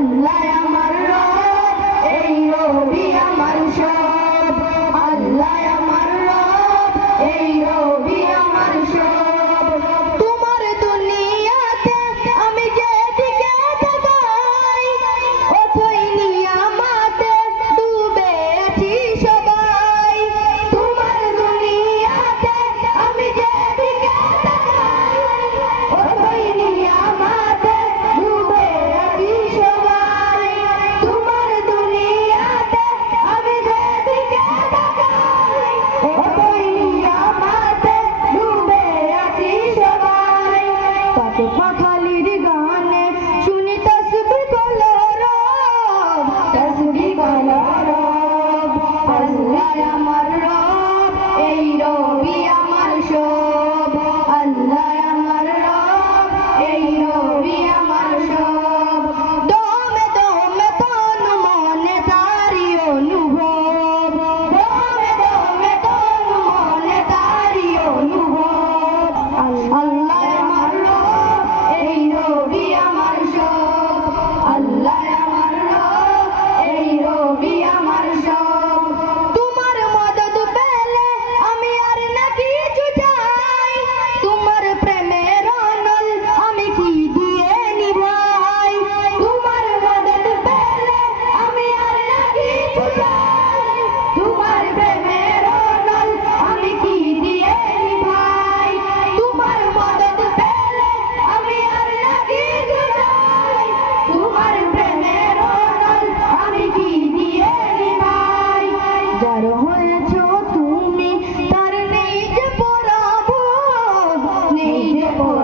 life. confirmam